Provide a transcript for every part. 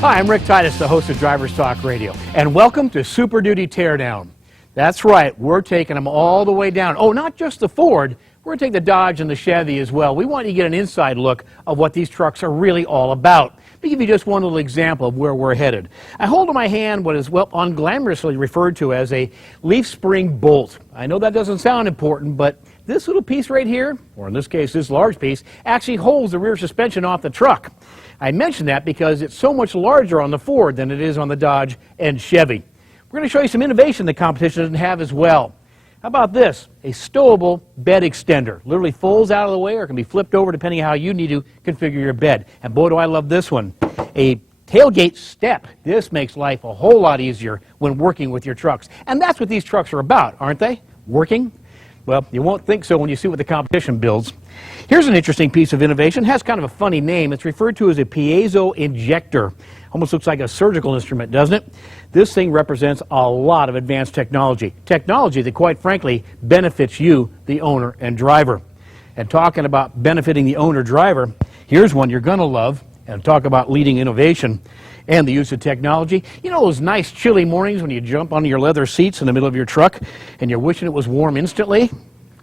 Hi, I'm Rick Titus, the host of Drivers Talk Radio, and welcome to Super Duty Teardown. That's right, we're taking them all the way down. Oh, not just the Ford, we're going to take the Dodge and the Chevy as well. We want you to get an inside look of what these trucks are really all about. Let me give you just one little example of where we're headed. I hold in my hand what is, well, unglamorously referred to as a leaf spring bolt. I know that doesn't sound important, but this little piece right here, or in this case this large piece, actually holds the rear suspension off the truck. I mention that because it's so much larger on the Ford than it is on the Dodge and Chevy. We're going to show you some innovation the competition doesn't have as well. How about this? A stowable bed extender. Literally folds out of the way or can be flipped over depending on how you need to configure your bed. And boy, do I love this one. A tailgate step. This makes life a whole lot easier when working with your trucks. And that's what these trucks are about, aren't they? Working? Well, you won't think so when you see what the competition builds. Here's an interesting piece of innovation. It has kind of a funny name. It's referred to as a piezo injector. Almost looks like a surgical instrument, doesn't it? This thing represents a lot of advanced technology. Technology that, quite frankly, benefits you, the owner and driver. And talking about benefiting the owner-driver, here's one you're going to love. And talk about leading innovation and the use of technology. You know those nice chilly mornings when you jump onto your leather seats in the middle of your truck and you're wishing it was warm instantly?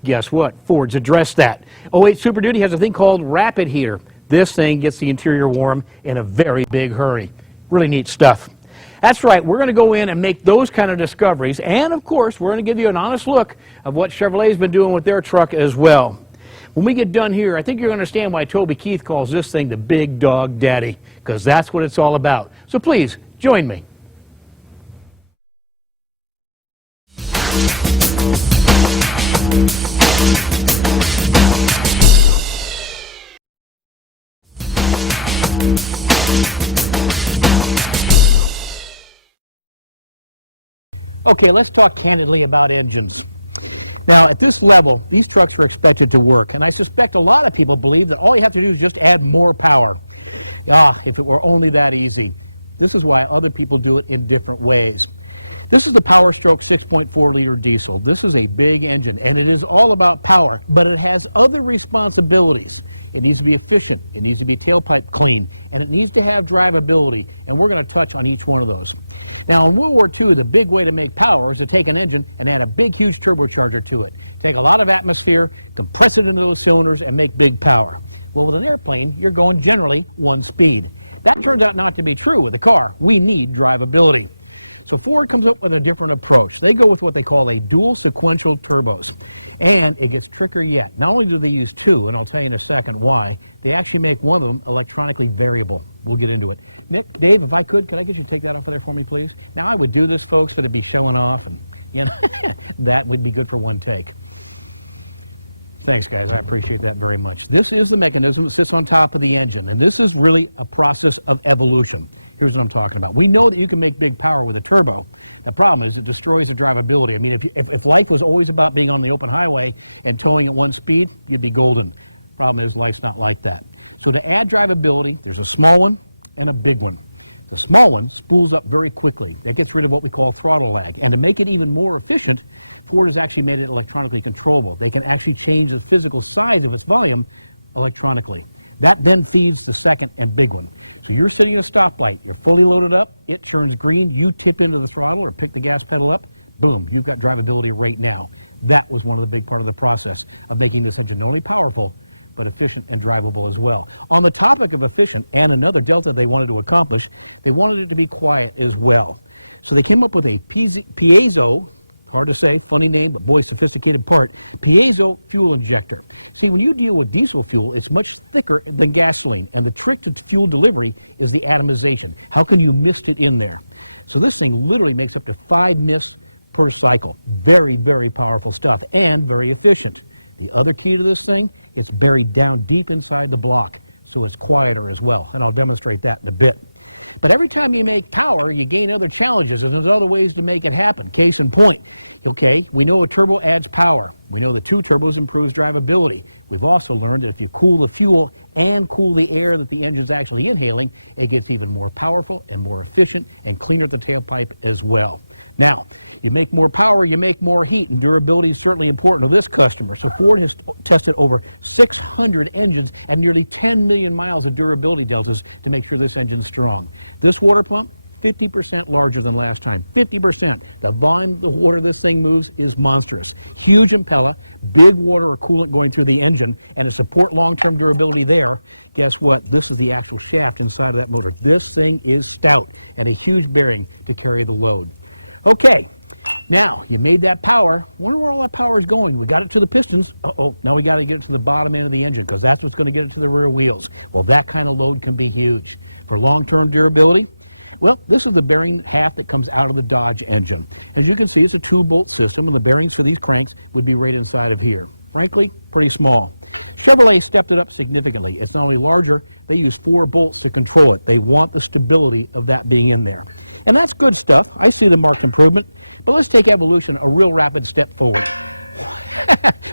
Guess what? Ford's addressed that. 08 Super Duty has a thing called Rapid Heater. This thing gets the interior warm in a very big hurry. Really neat stuff. That's right, we're going to go in and make those kind of discoveries, and of course we're going to give you an honest look of what Chevrolet's been doing with their truck as well. When we get done here, I think you're going to understand why Toby Keith calls this thing the Big Dog Daddy, because that's what it's all about. So please, join me. Okay, let's talk candidly about engines. Now, at this level, these trucks are expected to work, and I suspect a lot of people believe that all you have to do is just add more power. If it were only that easy. This is why other people do it in different ways. This is the Power Stroke 6.4-liter diesel. This is a big engine, and it is all about power, but it has other responsibilities. It needs to be efficient, it needs to be tailpipe clean, and it needs to have drivability, and we're going to touch on each one of those. Now, in World War II, the big way to make power is to take an engine and add a big, huge turbocharger to it. Take a lot of atmosphere, compress it into those cylinders, and make big power. Well, with an airplane, you're going generally one speed. That turns out not to be true with a car. We need drivability. So Ford comes up with a different approach. They go with what they call a dual sequential turbos. And it gets trickier yet. Not only do they use two, and I'll tell you in a second why, they actually make one of them electronically variable. We'll get into it. Nick, Dave, if I could I get you to take that off of there for me, please? Now, I would do this, folks, but it'd be showing off, and, you know, that would be good for one take. Thanks, guys. I appreciate that very much. This is the mechanism that sits on top of the engine, and this is really a process of evolution. Here's what I'm talking about. We know that you can make big power with a turbo. The problem is it destroys the drivability. I mean, if life was always about being on the open highway and towing at one speed, you'd be golden. Problem is, life's not like that. So to add drivability, there's a small one and a big one. The small one spools up very quickly. That gets rid of what we call throttle lag. And to make it even more efficient, Ford has actually made it electronically controllable. They can actually change the physical size of its volume electronically. That then feeds the second and big one. So you're sitting at a stoplight, you're fully loaded up, it turns green, you tip into the throttle or pick the gas pedal up, boom, you've got drivability right now. That was one of the big part of the process of making this engine not only powerful, but efficient and drivable as well. On the topic of efficient, and another delta they wanted to accomplish, they wanted it to be quiet as well. So they came up with a piezo, hard to say, funny name, but boy, sophisticated part, piezo fuel injector. See, when you deal with diesel fuel, it's much thicker than gasoline, and the trick to fuel delivery is the atomization. How can you mist it in there? So this thing literally makes up to 5 mists per cycle. Very, very powerful stuff, and very efficient. The other key to this thing, it's buried down deep inside the block, so it's quieter as well, and I'll demonstrate that in a bit. But every time you make power, you gain other challenges, and there's other ways to make it happen. Case in point, okay, we know a turbo adds power. We know the 2 turbos improves drivability. We've also learned that if you cool the fuel and cool the air that the engine's actually inhaling, it gets even more powerful and more efficient and cleaner at the tailpipe as well. Now, you make more power, you make more heat, and durability is certainly important to this customer. So Ford has tested over 600 engines and nearly 10 million miles of durability deltas to make sure this engine's strong. strong. This water pump, 50% larger than last time. 50%. The volume of the water this thing moves is monstrous. Huge impeller, big water or coolant going through the engine, and to support long-term durability there, guess what? This is the actual shaft inside of that motor. This thing is stout and a huge bearing to carry the load. Okay, now you made that power. Wonder where all that power is going. We got it to the pistons. Uh-oh, now we got to get it to the bottom end of the engine because that's what's going to get it to the rear wheels. Well, that kind of load can be huge. For long-term durability, well, this is the bearing half that comes out of the Dodge engine. As you can see, it's a 2-bolt system, and the bearings for these cranks would be right inside of here. Frankly, pretty small. Chevrolet stepped it up significantly. It's not only larger, they use 4 bolts to control it. They want the stability of that being in there. And that's good stuff. I see the marked improvement. But let's take evolution a real rapid step forward.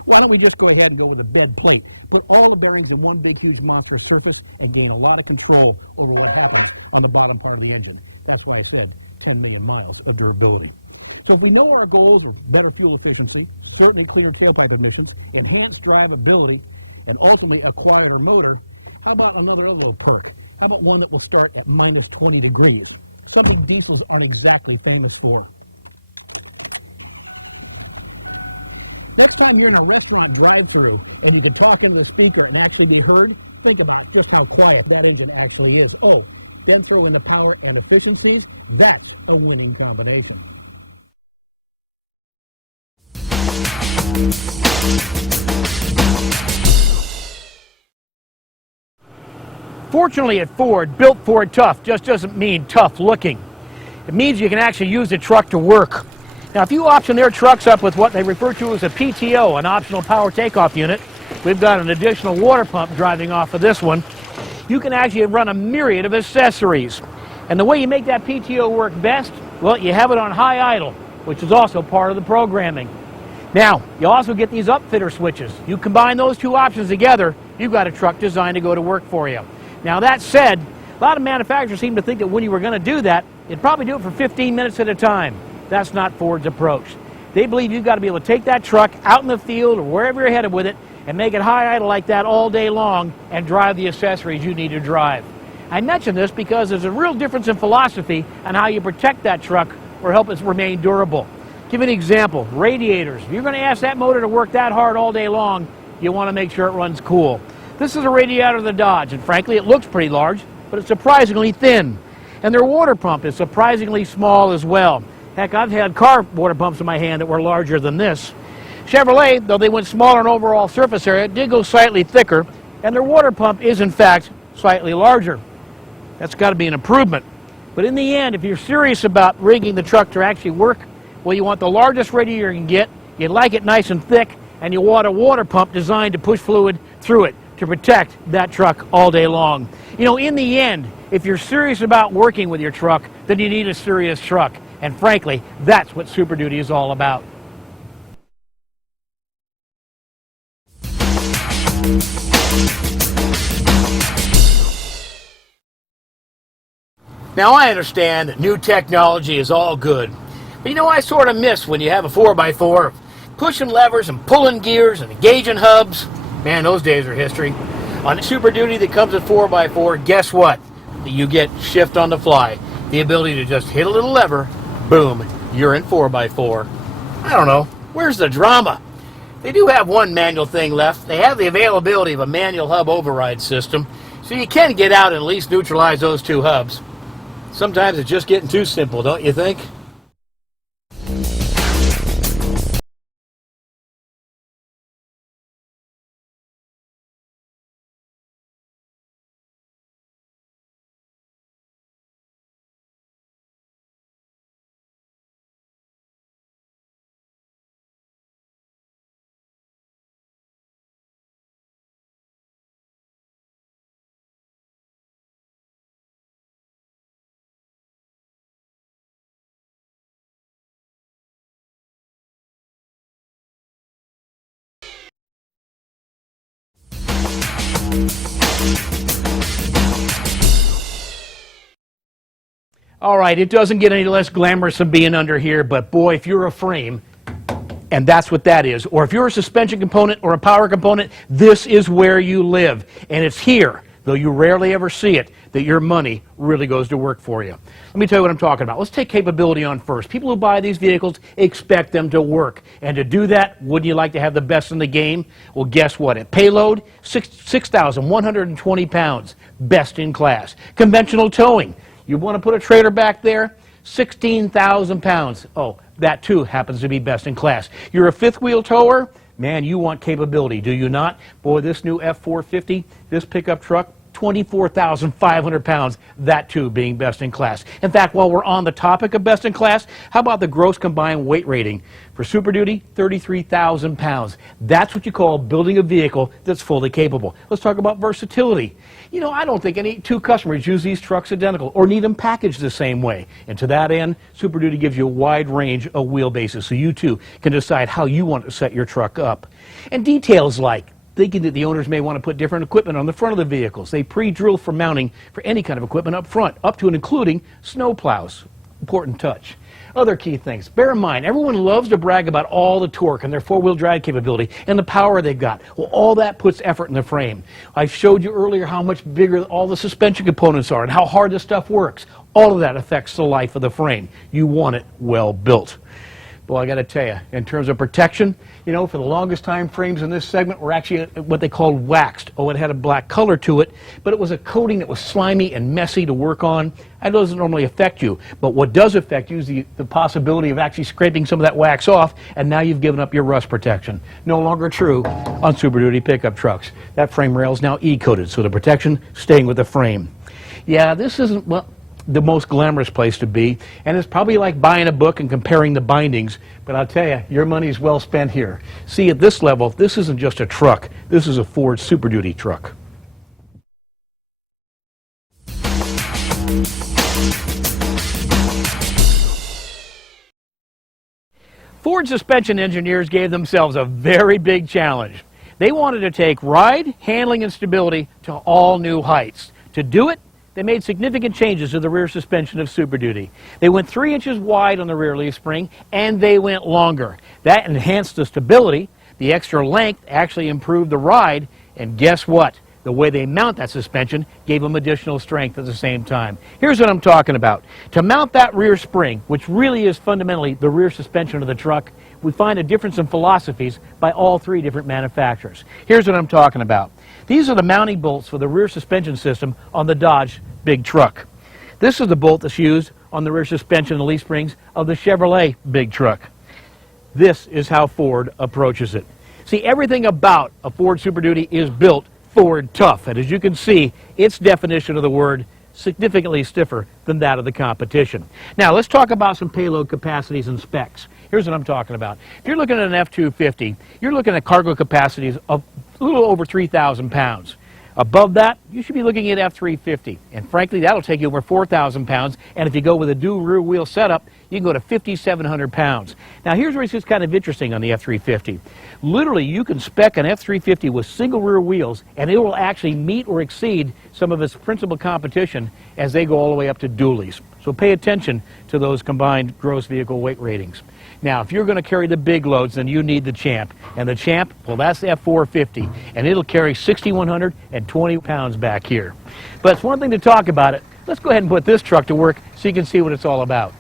Why don't we just go ahead and go with a bed plate? Put all the bearings in one big, huge, monstrous surface and gain a lot of control over what happens on the bottom part of the engine. That's why I said 10 million miles of durability. So if we know our goals are better fuel efficiency, certainly cleaner tailpipe emissions, enhanced drivability, and ultimately a quieter motor, how about another little perk? How about one that will start at minus 20 degrees? Something diesels aren't exactly famous for. Next time you're in a restaurant drive-thru and you can talk into the speaker and actually be heard, think about just how quiet that engine actually is. Oh, then throw in the power and efficiencies. That's a winning combination. Fortunately at Ford, built Ford tough just doesn't mean tough looking. It means you can actually use the truck to work. Now, if you option their trucks up with what they refer to as a PTO, an optional power takeoff unit, we've got an additional water pump driving off of this one, you can actually run a myriad of accessories. And the way you make that PTO work best, well, you have it on high idle, which is also part of the programming. Now, you also get these upfitter switches. You combine those two options together, you've got a truck designed to go to work for you. Now, that said, a lot of manufacturers seem to think that when you were going to do that, you'd probably do it for 15 minutes at a time. That's not Ford's approach. They believe you've got to be able to take that truck out in the field or wherever you're headed with it and make it high idle like that all day long and drive the accessories you need to drive. I mention this because there's a real difference in philosophy on how you protect that truck or help it remain durable. Give you an example, radiators. If you're going to ask that motor to work that hard all day long, you want to make sure it runs cool. This is a radiator of the Dodge, and frankly it looks pretty large, but it's surprisingly thin. And their water pump is surprisingly small as well. Heck, I've had car water pumps in my hand that were larger than this. Chevrolet, though they went smaller in overall surface area, did go slightly thicker, and their water pump is in fact slightly larger. That's got to be an improvement. But in the end, if you're serious about rigging the truck to actually work, well, you want the largest radiator you can get, you like it nice and thick, and you want a water pump designed to push fluid through it to protect that truck all day long. You know, in the end, if you're serious about working with your truck, then you need a serious truck. And frankly, that's what Super Duty is all about. Now, I understand that new technology is all good. But you know, I sort of miss when you have a 4x4, pushing levers and pulling gears and engaging hubs. Man, those days are history. On Super Duty that comes with 4x4, guess what? You get shift on the fly. The ability to just hit a little lever, boom, you're in 4x4. I don't know, where's the drama? They do have one manual thing left. They have the availability of a manual hub override system, so you can get out and at least neutralize those two hubs. Sometimes it's just getting too simple, don't you think? All right, it doesn't get any less glamorous than being under here, but boy, if you're a frame, and that's what that is, or if you're a suspension component or a power component, this is where you live. And it's here, though you rarely ever see it, that your money really goes to work for you. Let me tell you what I'm talking about. Let's take capability on first. People who buy these vehicles expect them to work. And to do that, wouldn't you like to have the best in the game? Well, guess what? At payload, 6,120 pounds, best in class. Conventional towing, you want to put a trailer back there? 16,000 pounds. Oh, that too happens to be best in class. You're a fifth wheel tower? Man, you want capability, do you not? Boy, this new F450, this pickup truck, 24,500 pounds, that too being best in class. In fact, while we're on the topic of best in class, how about the gross combined weight rating? For Super Duty, 33,000 pounds. That's what you call building a vehicle that's fully capable. Let's talk about versatility. You know, I don't think any two customers use these trucks identical or need them packaged the same way. And to that end, Super Duty gives you a wide range of wheelbases so you too can decide how you want to set your truck up. And details like thinking that the owners may want to put different equipment on the front of the vehicles. They pre-drill for mounting for any kind of equipment up front, up to and including snow plows. Important touch. Other key things. Bear in mind, everyone loves to brag about all the torque and their four-wheel drive capability and the power they've got. Well, all that puts effort in the frame. I showed you earlier how much bigger all the suspension components are and how hard this stuff works. All of that affects the life of the frame. You want it well built. Well, I got to tell you, in terms of protection, you know, for the longest time, frames in this segment were actually what they called waxed. Oh, it had a black color to it, but it was a coating that was slimy and messy to work on. That doesn't normally affect you, but what does affect you is the possibility of actually scraping some of that wax off, and now you've given up your rust protection. No longer true on Super Duty pickup trucks. That frame rail is now E-coated, so the protection staying with the frame. Yeah, this isn't, well, the most glamorous place to be, and it's probably like buying a book and comparing the bindings, but I'll tell you, your money's well spent here. See, at this level, this isn't just a truck, this is a Ford Super Duty truck. Ford suspension engineers gave themselves a very big challenge. They wanted to take ride, handling, and stability to all new heights. To do it, they made significant changes to the rear suspension of Super Duty. They went 3 inches wide on the rear leaf spring, and they went longer. That enhanced the stability. The extra length actually improved the ride, and guess what? The way they mount that suspension gave them additional strength at the same time. Here's what I'm talking about. To mount that rear spring, which really is fundamentally the rear suspension of the truck, we find a difference in philosophies by all three different manufacturers. Here's what I'm talking about. These are the mounting bolts for the rear suspension system on the Dodge big truck. This is the bolt that's used on the rear suspension and leaf springs of the Chevrolet big truck. This is how Ford approaches it. See, everything about a Ford Super Duty is built Ford tough, and as you can see, its definition of the word significantly stiffer than that of the competition. Now, let's talk about some payload capacities and specs. Here's what I'm talking about. If you're looking at an F-250, you're looking at cargo capacities of a little over 3,000 pounds. Above that, you should be looking at F-350. And frankly, that'll take you over 4,000 pounds. And if you go with a dual rear wheel setup, you can go to 5,700 pounds. Now, here's where it's just kind of interesting on the F-350. Literally, you can spec an F-350 with single rear wheels, and it will actually meet or exceed some of its principal competition as they go all the way up to dualies. So pay attention to those combined gross vehicle weight ratings. Now, if you're going to carry the big loads, then you need the Champ. And the Champ, well, that's the F450, and it'll carry 6,120 pounds back here. But it's one thing to talk about it. Let's go ahead and put this truck to work so you can see what it's all about.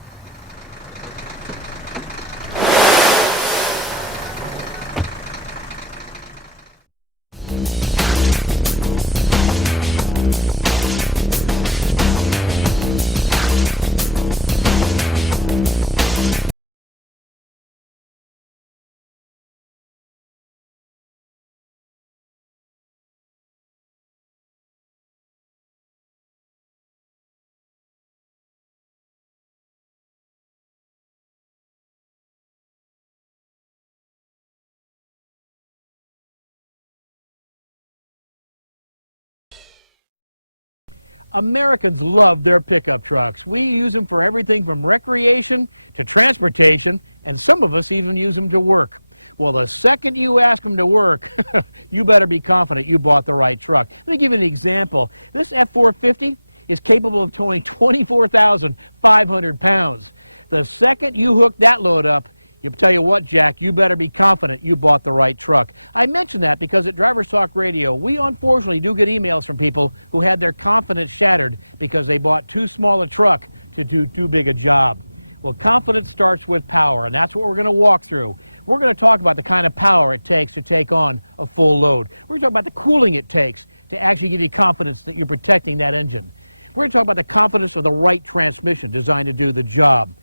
Americans love their pickup trucks. We use them for everything from recreation to transportation, and some of us even use them to work. Well, the second you ask them to work, you better be confident you bought the right truck. Let me give you an example. This F450 is capable of towing 24,500 pounds. The second you hook that load up, You tell you what, Jack, you better be confident you bought the right truck. I mention that because at Drivers Talk Radio, we unfortunately do get emails from people who had their confidence shattered because they bought too small a truck to do too big a job. Well, confidence starts with power, and that's what we're going to walk through. We're going to talk about the kind of power it takes to take on a full load. We're going to talk about the cooling it takes to actually give you confidence that you're protecting that engine. We're going to talk about the confidence of the right transmission designed to do the job.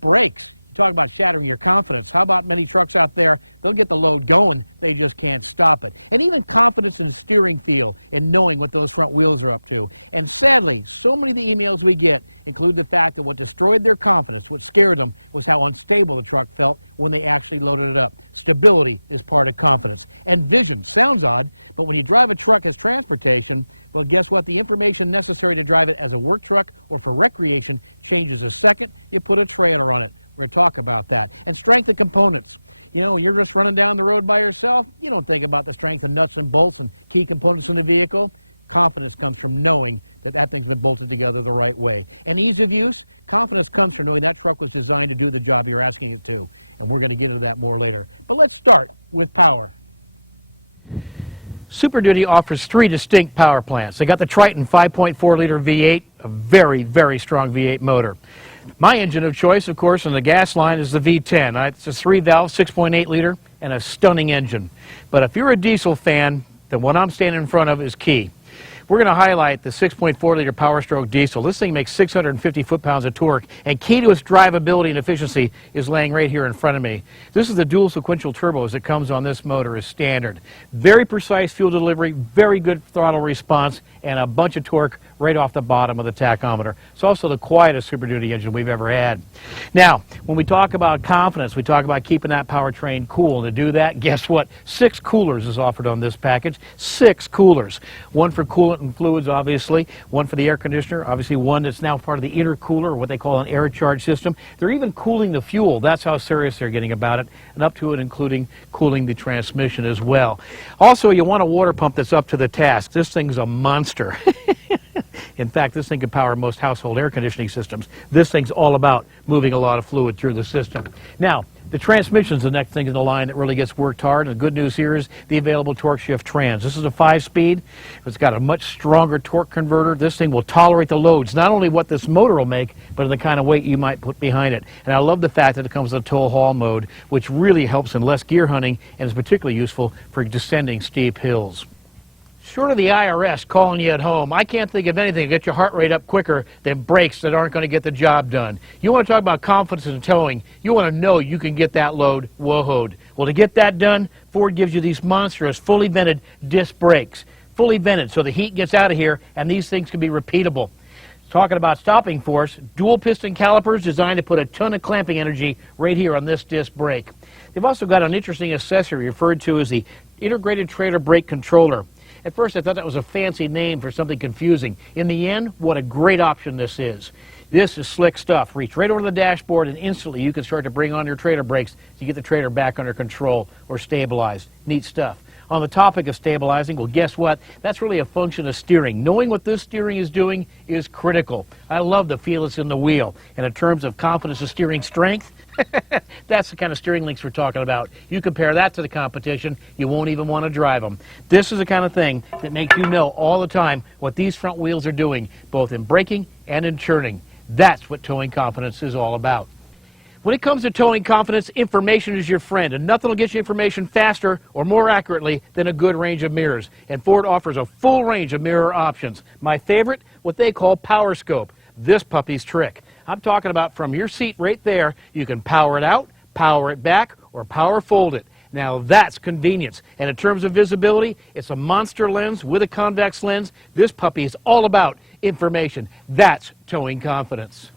Brakes. Talk about shattering your confidence. How about many trucks out there, they'll get the load going, they just can't stop it. And even confidence in the steering feel and knowing what those front wheels are up to. And sadly, so many of the emails we get include the fact that what destroyed their confidence, what scared them, was how unstable the truck felt when they actually loaded it up. Stability is part of confidence. And vision. Sounds odd, but when you drive a truck as transportation, well, guess what? The information necessary to drive it as a work truck or for recreation changes the second you put a trailer on it. We're going to talk about that. And strength of components. You know, you're just running down the road by yourself. You don't think about the strength of nuts and bolts and key components in the vehicle. Confidence comes from knowing that that thing's been bolted together the right way. And ease of use, confidence comes from knowing that truck was designed to do the job you're asking it to. And we're going to get into that more later. But let's start with power. Super Duty offers 3 distinct power plants. They got the Triton 5.4-liter V8, a very, very strong V8 motor. My engine of choice, of course, in the gas line is the V10. It's a 3-valve, 6.8-liter, and a stunning engine. But if you're a diesel fan, then what I'm standing in front of is key. We're going to highlight the 6.4-liter Power Stroke diesel. This thing makes 650 foot-pounds of torque, and key to its drivability and efficiency is laying right here in front of me. This is the dual sequential turbos that comes on this motor as standard. Very precise fuel delivery, very good throttle response, and a bunch of torque right off the bottom of the tachometer. It's also the quietest Super Duty engine we've ever had. Now, when we talk about confidence, we talk about keeping that powertrain cool. To do that, guess what? 6 coolers is offered on this package. 6 coolers. One for coolant and fluids, obviously. One for the air conditioner. Obviously, one that's now part of the intercooler, or what they call an air charge system. They're even cooling the fuel. That's how serious they're getting about it. And up to it, including cooling the transmission as well. Also, you want a water pump that's up to the task. This thing's a monster. In fact, this thing can power most household air conditioning systems. This thing's all about moving a lot of fluid through the system. Now, the transmission's the next thing in the line that really gets worked hard. And the good news here is the available torque shift trans. This is a 5-speed. It's got a much stronger torque converter. This thing will tolerate the loads, not only what this motor will make, but the kind of weight you might put behind it. And I love the fact that it comes with a tow haul mode, which really helps in less gear hunting and is particularly useful for descending steep hills. Short of the IRS calling you at home, I can't think of anything to get your heart rate up quicker than brakes that aren't going to get the job done. You want to talk about confidence in towing, you want to know you can get that load whoa-hoed. Well, to get that done, Ford gives you these monstrous, fully vented disc brakes. Fully vented, so the heat gets out of here, and these things can be repeatable. Talking about stopping force, dual piston calipers designed to put a ton of clamping energy right here on this disc brake. They've also got an interesting accessory referred to as the integrated trailer brake controller. At first, I thought that was a fancy name for something confusing. In the end, what a great option this is. This is slick stuff. Reach right over the dashboard, and instantly you can start to bring on your trailer brakes to get the trailer back under control or stabilized. Neat stuff. On the topic of stabilizing, well, guess what? That's really a function of steering. Knowing what this steering is doing is critical. I love the feel it's in the wheel. And in terms of confidence of steering strength, that's the kind of steering links we're talking about. You compare that to the competition, you won't even want to drive them. This is the kind of thing that makes you know all the time what these front wheels are doing, both in braking and in turning. That's what towing confidence is all about. When it comes to towing confidence, information is your friend, and nothing will get you information faster or more accurately than a good range of mirrors. And Ford offers a full range of mirror options. My favorite, what they call Power Scope. This puppy's trick. I'm talking about from your seat right there, you can power it out, power it back, or power fold it. Now that's convenience. And in terms of visibility, it's a monster lens with a convex lens. This puppy is all about information. That's towing confidence.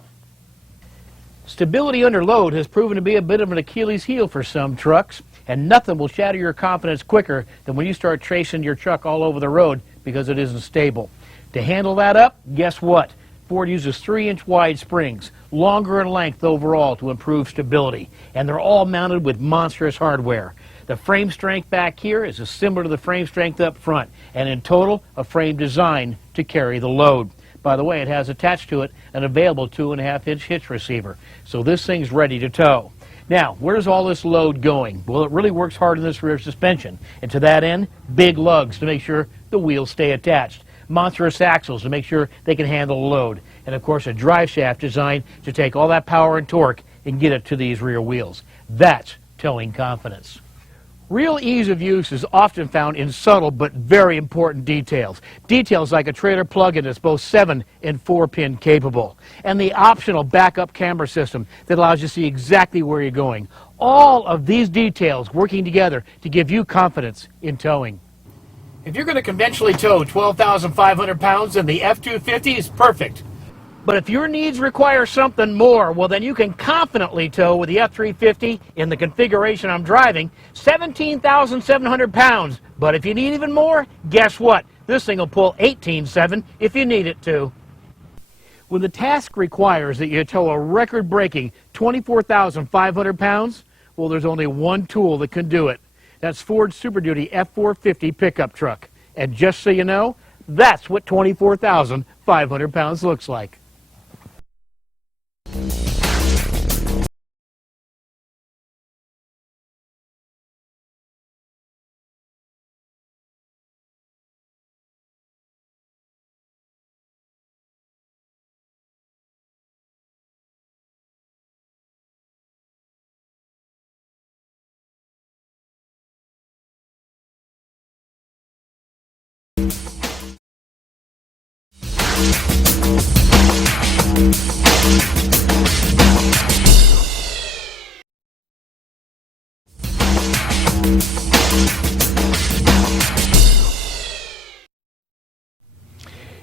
Stability under load has proven to be a bit of an Achilles heel for some trucks, and nothing will shatter your confidence quicker than when you start tracing your truck all over the road because it isn't stable. To handle that up, guess what? Ford uses 3-inch wide springs, longer in length overall to improve stability, and they're all mounted with monstrous hardware. The frame strength back here is similar to the frame strength up front, and in total, a frame designed to carry the load. By the way, it has attached to it an available 2.5-inch hitch receiver, so this thing's ready to tow. Now, where's all this load going? Well, it really works hard in this rear suspension. And to that end, big lugs to make sure the wheels stay attached. Monstrous axles to make sure they can handle the load. And of course, a drive shaft designed to take all that power and torque and get it to these rear wheels. That's towing confidence. Real ease of use is often found in subtle but very important details. Details like a trailer plug-in that's both 7 and 4-pin capable, and the optional backup camera system that allows you to see exactly where you're going. All of these details working together to give you confidence in towing. If you're going to conventionally tow 12,500 pounds, then the F-250 is perfect. But if your needs require something more, well, then you can confidently tow with the F-350 in the configuration I'm driving, 17,700 pounds. But if you need even more, guess what? This thing will pull 18.7 if you need it to. When the task requires that you tow a record-breaking 24,500 pounds, well, there's only one tool that can do it. That's Ford's Super Duty F-450 pickup truck. And just so you know, that's what 24,500 pounds looks like.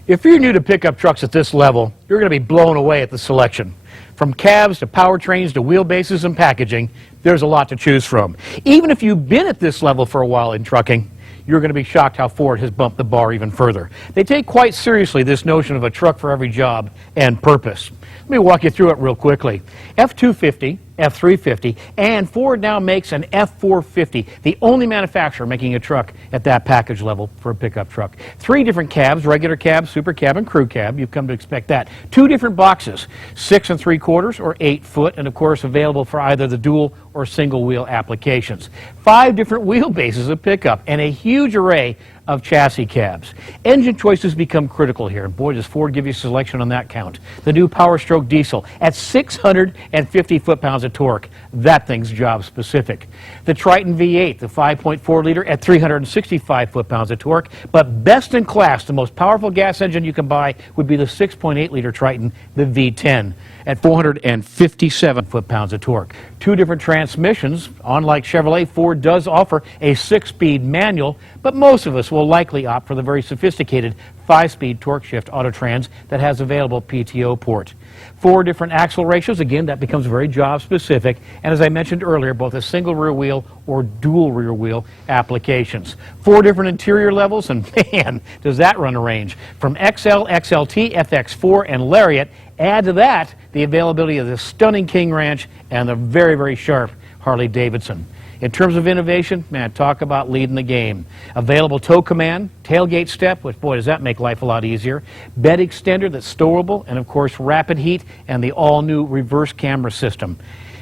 If you're new to pickup trucks at this level, you're going to be blown away at the selection. From cabs to powertrains to wheelbases and packaging, there's a lot to choose from. Even if you've been at this level for a while in trucking, you're going to be shocked how Ford has bumped the bar even further. They take quite seriously this notion of a truck for every job and purpose. Let me walk you through it real quickly. F-250, F-350, and Ford now makes an F-450, the only manufacturer making a truck at that package level for a pickup truck. 3 different cabs, regular cab, super cab, and crew cab. You've come to expect that. 2 different boxes, 6 3/4 or 8 foot, and of course available for either the dual or single wheel applications. 5 different wheelbases of pickup and a huge array of chassis cabs. Engine choices become critical here. Boy, does Ford give you selection on that count. The new Power Stroke diesel at 650 foot-pounds of torque. That thing's job specific. The Triton V8, the 5.4 liter at 365 foot-pounds of torque. But best in class, the most powerful gas engine you can buy would be the 6.8 liter Triton, the V10, at 457 foot-pounds of torque. 2 different transmissions. Unlike Chevrolet, Ford does offer a 6-speed manual, but most of us will likely opt for the very sophisticated 5-speed torque shift Autotrans that has available PTO port. 4 different axle ratios. Again, that becomes very job specific. And as I mentioned earlier, both a single rear wheel or dual rear wheel applications. 4 different interior levels, and man, does that run a range. From XL, XLT, FX4, and Lariat. Add to that the availability of the stunning King Ranch and the very, very sharp Harley Davidson. In terms of innovation, man, talk about leading the game. Available tow command, tailgate step, which, boy, does that make life a lot easier. Bed extender that's storable, and of course, rapid heat and the all-new reverse camera system.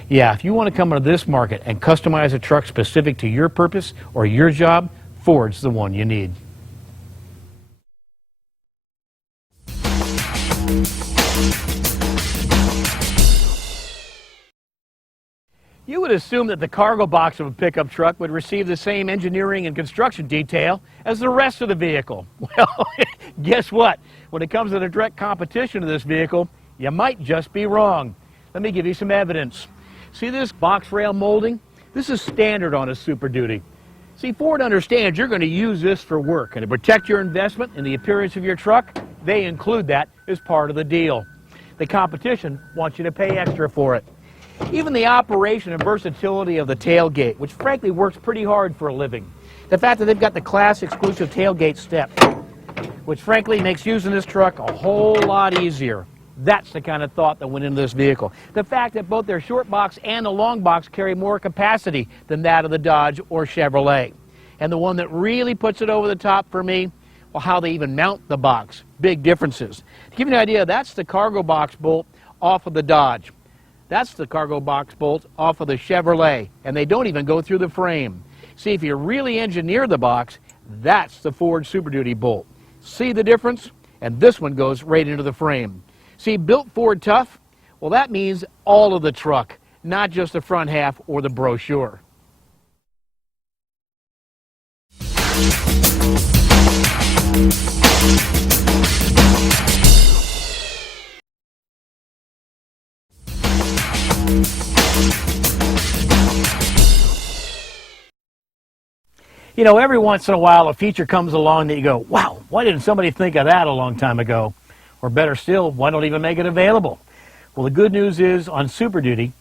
Yeah, if you want to come into this market and customize a truck specific to your purpose or your job, Ford's the one you need. You would assume that the cargo box of a pickup truck would receive the same engineering and construction detail as the rest of the vehicle. Well, guess what? When it comes to the direct competition to this vehicle, you might just be wrong. Let me give you some evidence. See this box rail molding? This is standard on a Super Duty. See, Ford understands you're going to use this for work, and to protect your investment and the appearance of your truck, they include that as part of the deal. The competition wants you to pay extra for it. Even the operation and versatility of the tailgate, which frankly works pretty hard for a living. The fact that they've got the class exclusive tailgate step, which frankly makes using this truck a whole lot easier. That's the kind of thought that went into this vehicle. The fact that both their short box and the long box carry more capacity than that of the Dodge or Chevrolet. And the one that really puts it over the top for me, well, how they even mount the box. Big differences. To give you an idea, that's the cargo box bolt off of the Dodge. That's the cargo box bolt off of the Chevrolet, and they don't even go through the frame. See, if you really engineer the box, that's the Ford Super Duty bolt. See the difference? And this one goes right into the frame. See, built Ford tough? Well, that means all of the truck, not just the front half or the brochure. You know, every once in a while a feature comes along that you go, wow, why didn't somebody think of that a long time ago? Or better still, why don't even make it available? Well, the good news is on Super Duty,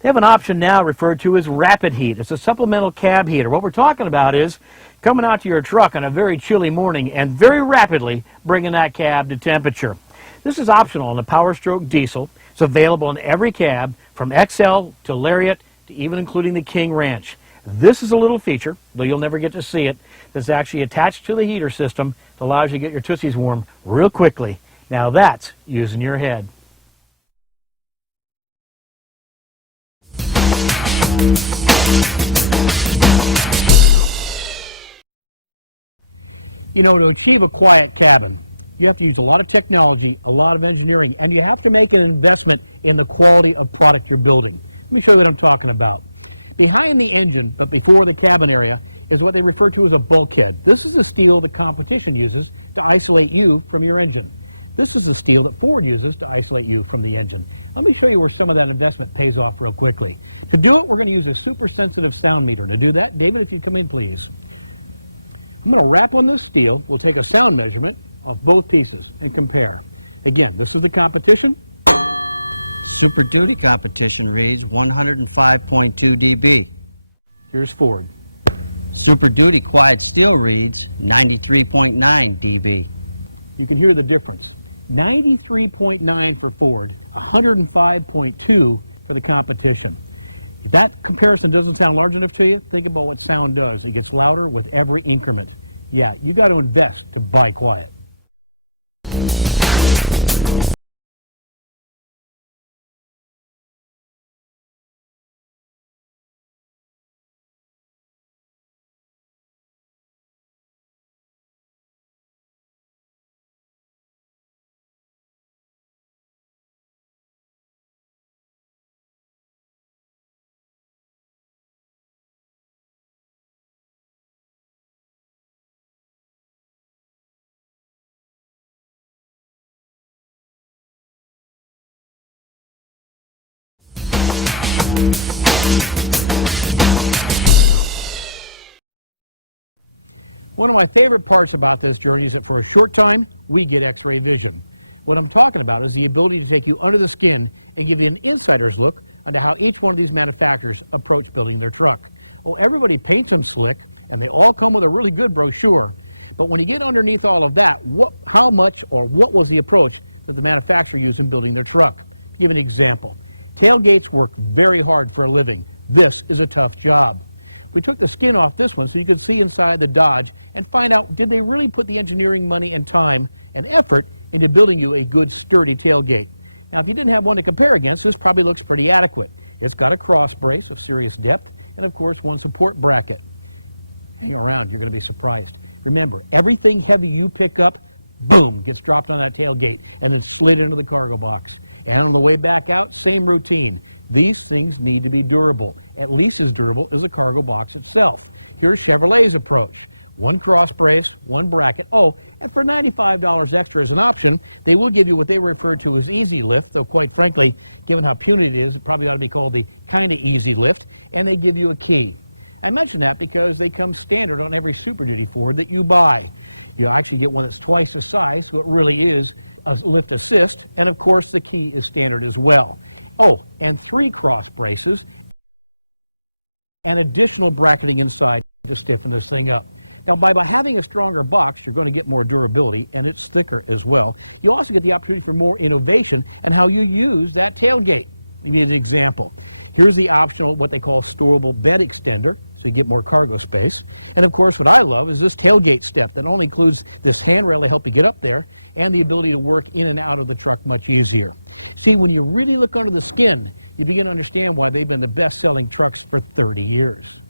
they have an option now referred to as Rapid Heat. It's a supplemental cab heater. What we're talking about is coming out to your truck on a very chilly morning and very rapidly bringing that cab to temperature. This is optional on the Power Stroke Diesel. It's available in every cab from XL to Lariat to even including the King Ranch. This is a little feature, though you'll never get to see it, that's actually attached to the heater system that allows you to get your Tootsies warm real quickly. Now that's using your head. You know, to achieve a quiet cabin, you have to use a lot of technology, a lot of engineering, and you have to make an investment in the quality of product you're building. Let me show you what I'm talking about. Behind the engine, but before the cabin area, is what they refer to as a bulkhead. This is the steel the competition uses to isolate you from your engine. This is the steel that Ford uses to isolate you from the engine. Let me show you where some of that investment pays off real quickly. To do it, we're going to use a super sensitive sound meter. To do that, David, if you'd come in, please. I'm going to wrap on this steel. We'll take a sound measurement of both pieces and compare. Again, this is the competition. Super Duty competition reads 105.2 dB. Here's Ford. Super Duty quiet steel reads 93.9 dB. You can hear the difference. 93.9 for Ford, 105.2 for the competition. If that comparison doesn't sound large enough to you, think about what sound does. It gets louder with every increment. Yeah, you got to invest to buy quiet. One of my favorite parts about this journey is that for a short time, we get X-ray vision. What I'm talking about is the ability to take you under the skin and give you an insider's look into how each one of these manufacturers approach building their truck. Oh, everybody paints them slick, and they all come with a really good brochure. But when you get underneath all of that, how much or what was the approach that the manufacturer used in building their truck? To give an example, tailgates work very hard for a living. This is a tough job. We took the skin off this one so you could see inside the Dodge and find out, did they really put the engineering money and time and effort into building you a good sturdy tailgate? Now, if you didn't have one to compare against, this probably looks pretty adequate. It's got a cross brace of serious depth and, of course, one support bracket. Hang around, you're going to be surprised. Remember, everything heavy you pick up, boom, gets dropped on that tailgate and then slid into the cargo box. And on the way back out, same routine. These things need to be durable, at least as durable as the cargo box itself. Here's Chevrolet's approach. One cross brace, one bracket. Oh, and for $95 extra as an option, they will give you what they refer to as easy lift, though quite frankly, given how puny it is, it probably ought to be called the kind of easy lift, and they give you a key. I mention that because they come standard on every Super Duty Ford that you buy. You actually get one that's twice the size, so it really is a lift assist, and of course the key is standard as well. Oh, and 3 cross braces and additional bracketing inside to stiffen this thing up. Now, by having a stronger box, you're going to get more durability, and it's thicker as well. You also get the opportunity for more innovation and how you use that tailgate. Let me give you an example. Here's the optional, what they call storable bed extender, so you get more cargo space. And of course, what I love is this tailgate step that only includes this handrail to help you get up there and the ability to work in and out of the truck much easier. See, when you really look under the skin, you begin to understand why they've been the best-selling trucks for 30 years.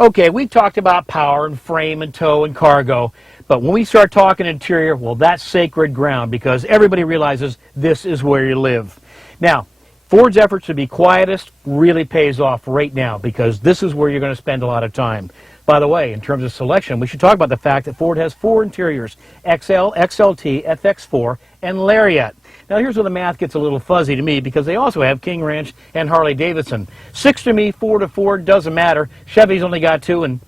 Okay, we talked about power and frame and tow and cargo, but when we start talking interior, well, that's sacred ground because everybody realizes this is where you live. Now, Ford's efforts to be quietest really pays off right now because this is where you're going to spend a lot of time. By the way, in terms of selection, we should talk about the fact that Ford has 4 interiors: XL, XLT, FX4, and Lariat. Now here's where the math gets a little fuzzy to me because they also have King Ranch and Harley Davidson. 6 to me, 4 to Ford, doesn't matter. Chevy's only got 2 and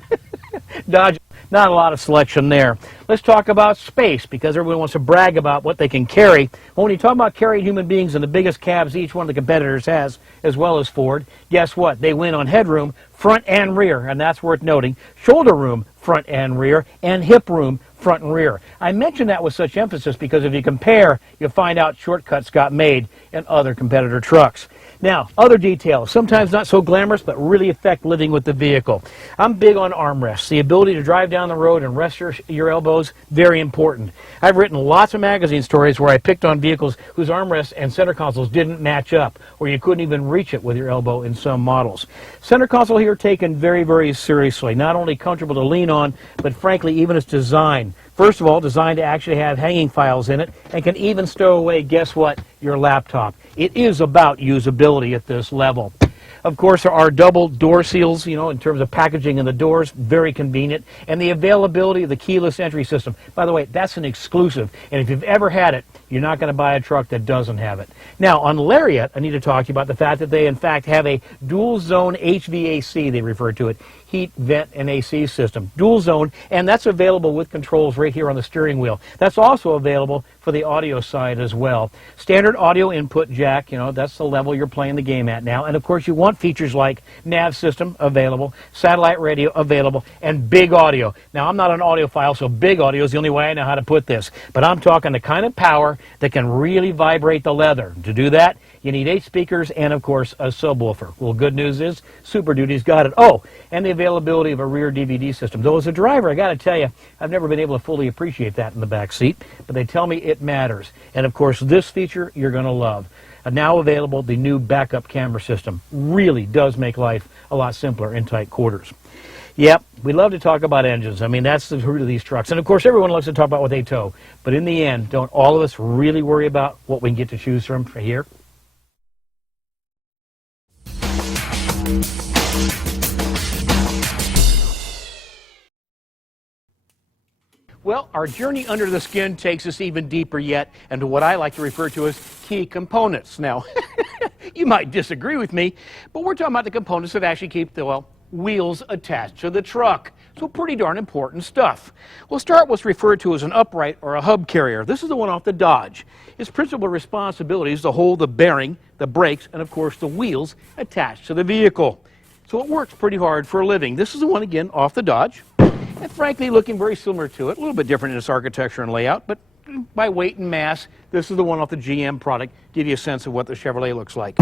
Dodge, not a lot of selection there. Let's talk about space because everyone wants to brag about what they can carry. Well, when you talk about carrying human beings in the biggest cabs each one of the competitors has, as well as Ford, guess what? They win on headroom, front and rear, and that's worth noting. Shoulder room, front and rear, and hip room, front and rear. I mention that with such emphasis because if you compare, you'll find out shortcuts got made in other competitor trucks. Now, other details, sometimes not so glamorous, but really affect living with the vehicle. I'm big on armrests. The ability to drive down the road and rest your elbows, very important. I've written lots of magazine stories where I picked on vehicles whose armrests and center consoles didn't match up, or you couldn't even reach it with your elbow in some models. Center console here taken very, very seriously. Not only comfortable to lean on, but frankly, even its design. First of all, designed to actually have hanging files in it and can even stow away, guess what, your laptop. It is about usability at this level. Of course, there are double door seals, in terms of packaging in the doors, very convenient. And the availability of the keyless entry system. By the way, that's an exclusive. And if you've ever had it, you're not going to buy a truck that doesn't have it. Now, on Lariat, I need to talk to you about the fact that they, in fact, have a dual zone HVAC, they refer to it, heat, vent, and AC system. Dual zone, and that's available with controls right here on the steering wheel. That's also available for the audio side as well. Standard audio input jack, that's the level you're playing the game at now. And of course, you want features like nav system available, satellite radio available, and big audio. Now, I'm not an audiophile, so big audio is the only way I know how to put this. But I'm talking the kind of power that can really vibrate the leather. To do that, you need 8 speakers and, of course, a subwoofer. Well, good news is Super Duty's got it. Oh, and the availability of a rear DVD system. Though as a driver, I got to tell you, I've never been able to fully appreciate that in the back seat, but they tell me it matters. And, of course, this feature you're going to love. Now available, the new backup camera system really does make life a lot simpler in tight quarters. Yep, we love to talk about engines. I mean, that's the root of these trucks. And, of course, everyone loves to talk about what they tow. But in the end, don't all of us really worry about what we can get to choose from here? Well, our journey under the skin takes us even deeper yet into what I like to refer to as key components. Now, you might disagree with me, but we're talking about the components that actually keep the, wheels attached to the truck. So pretty darn important stuff. We'll start with what's referred to as an upright or a hub carrier. This is the one off the Dodge. Its principal responsibility is to hold the bearing, the brakes, and of course the wheels attached to the vehicle. So it works pretty hard for a living. This is the one again off the Dodge. And frankly, looking very similar to it, a little bit different in its architecture and layout, but by weight and mass, this is the one off the GM product. Give you a sense of what the Chevrolet looks like.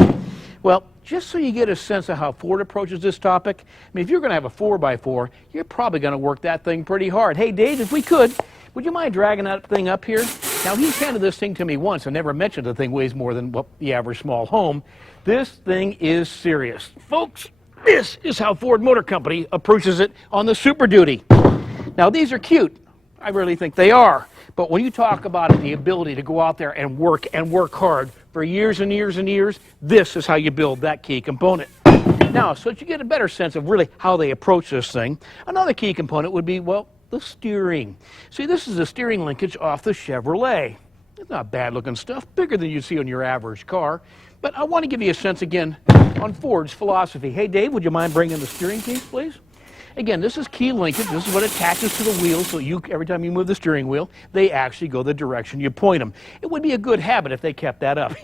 Well, just so you get a sense of how Ford approaches this topic, I mean, if you're going to have a 4x4, you're probably going to work that thing pretty hard. Hey, Dave, if we could, would you mind dragging that thing up here? Now, he's handed this thing to me once and never mentioned the thing weighs more than the average small home. This thing is serious. Folks, this is how Ford Motor Company approaches it on the Super Duty. Now, these are cute. I really think they are. But when you talk about the ability to go out there and work hard for years and years and years, this is how you build that key component. Now, so that you get a better sense of really how they approach this thing, another key component would be, well, the steering. See, this is the steering linkage off the Chevrolet. It's not bad looking stuff, bigger than you'd see on your average car. But I want to give you a sense again on Ford's philosophy. Hey, Dave, would you mind bringing the steering piece, please? Again, this is key linkage. This is what attaches to the wheel, so every time you move the steering wheel, they actually go the direction you point them. It would be a good habit if they kept that up.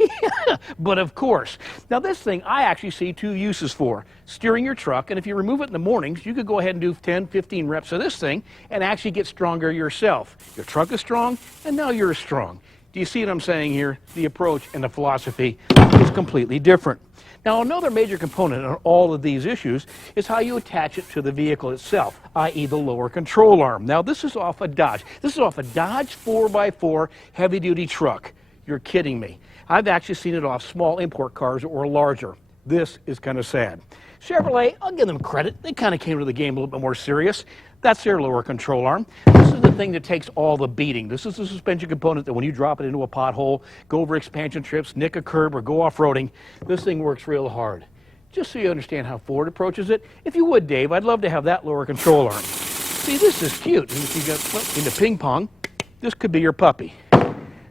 But of course. Now this thing I actually see two uses for. Steering your truck, and if you remove it in the mornings, you could go ahead and do 10, 15 reps of this thing and actually get stronger yourself. Your truck is strong, and now you're strong. Do you see what I'm saying here? The approach and the philosophy is completely different. Now, another major component in all of these issues is how you attach it to the vehicle itself, i.e. the lower control arm. Now, this is off a Dodge. This is off a Dodge 4x4 heavy-duty truck. You're kidding me. I've actually seen it off small import cars or larger. This is kind of sad. Chevrolet, I'll give them credit. They kind of came to the game a little bit more serious. That's their lower control arm. This is the thing that takes all the beating. This is the suspension component that when you drop it into a pothole, go over expansion trips, nick a curb, or go off-roading, this thing works real hard. Just so you understand how Ford approaches it, if you would, Dave, I'd love to have that lower control arm. See, this is cute. And if you get into ping pong, this could be your puppy.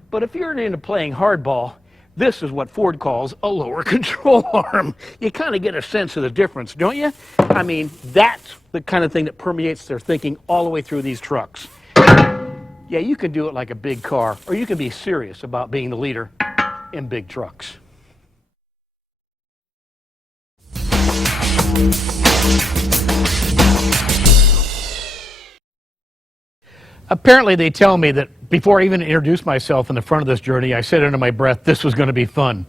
But if you're into playing hardball, this is what Ford calls a lower control arm. You kind of get a sense of the difference, don't you? I mean, that's the kind of thing that permeates their thinking all the way through these trucks. Yeah, you can do it like a big car, or you can be serious about being the leader in big trucks. Apparently, they tell me that before I even introduced myself in the front of this journey, I said under my breath, this was going to be fun.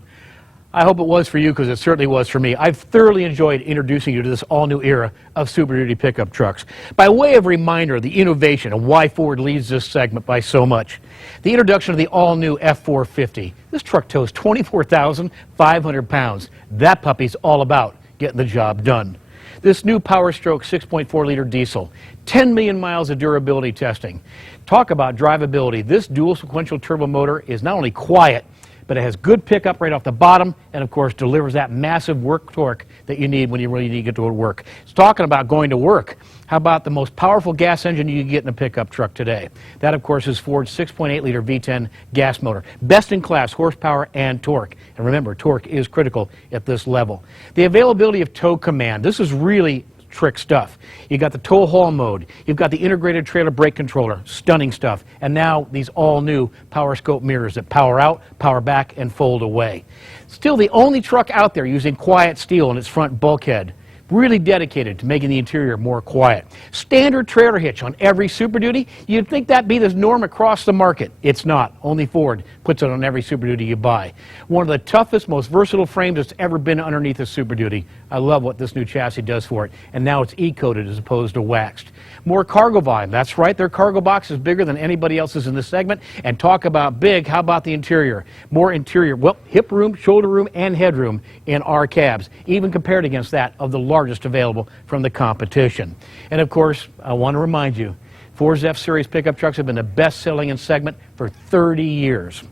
I hope it was for you, because it certainly was for me. I've thoroughly enjoyed introducing you to this all-new era of Super Duty pickup trucks. By way of reminder, the innovation and why Ford leads this segment by so much. The introduction of the all-new F450. This truck tows 24,500 pounds. That puppy's all about getting the job done. This new Power Stroke 6.4-liter diesel, 10 million miles of durability testing. Talk about drivability. This dual sequential turbo motor is not only quiet, but it has good pickup right off the bottom, and of course delivers that massive work torque that you need when you really need to get to work. It's talking about going to work. How about the most powerful gas engine you can get in a pickup truck today? That, of course, is Ford's 6.8-liter V10 gas motor. Best in class horsepower and torque. And remember, torque is critical at this level. The availability of tow command. This is really trick stuff. You got the tow haul mode. You've got the integrated trailer brake controller. Stunning stuff. And now these all-new Power Scope mirrors that power out, power back, and fold away. Still the only truck out there using quiet steel in its front bulkhead. Really dedicated to making the interior more quiet. Standard trailer hitch on every Super Duty. You'd think that'd be the norm across the market. It's not. Only Ford puts it on every Super Duty you buy. One of the toughest, most versatile frames that's ever been underneath a Super Duty. I love what this new chassis does for it. And now it's E-coated as opposed to waxed. More cargo volume. That's right, their cargo box is bigger than anybody else's in this segment. And talk about big, how about the interior? More interior, well, hip room, shoulder room, and headroom in our cabs, even compared against that of the largest available from the competition. And of course, I want to remind you, Ford's F-Series pickup trucks have been the best-selling in segment for 30 years.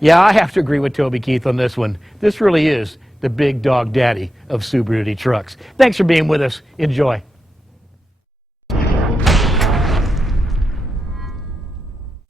Yeah, I have to agree with Toby Keith on this one. This really is the big dog daddy of Super Duty trucks. Thanks for being with us. Enjoy.